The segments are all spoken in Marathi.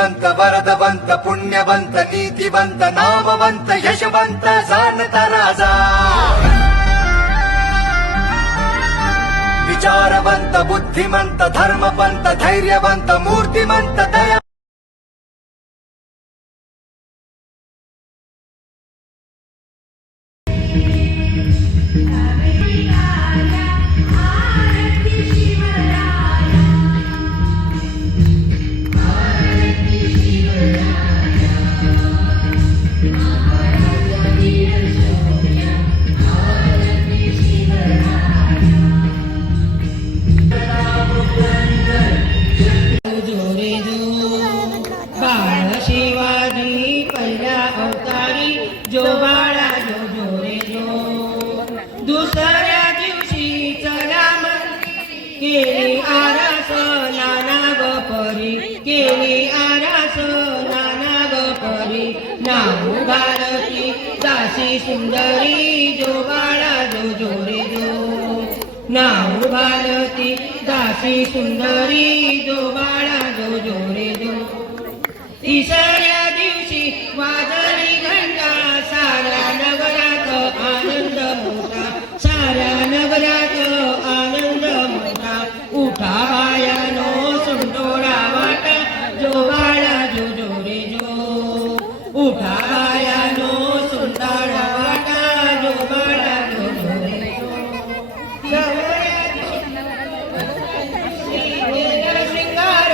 बुद्धिमंत वरदवंत पुण्यवंत नीतिवंत नामवंत यशवंत जाणता राजा विचारवंत बुद्धिमंत धर्मवंत धैर्यवंत मूर्तिमंत दया जो बाळा जो जो रे जो दुसऱ्या दिवशी चला केली आरास नाना गपरी केली आरास नाना गपरी नाऊ भारती दासी सुंदरी जो बाळा जो जो रे जो नाऊ भारती दासी सुंदरी जो बाळा जो जो रे जो तिसऱ्या दिवशी वाजली घंटा साऱ्या नगरात आनंद मोठा साऱ्या नगरात आनंद मोठा उठा बायानो सुंदोरा वाटा जो बाळा जो जो रे जो उठा बायानो सुंदोरा वाटा जो बाळा जो जो रे जो श्रृंगार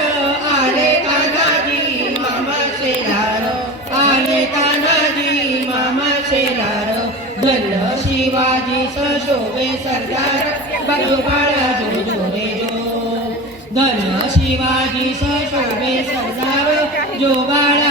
आले कानाजी मामा शेलार आले कानाजी मामा शेलार धन शिवाजी सशोभे सरदार जो बाळा जो जो रे जो धन शिवाजी सशोभे सरदार जो बाळा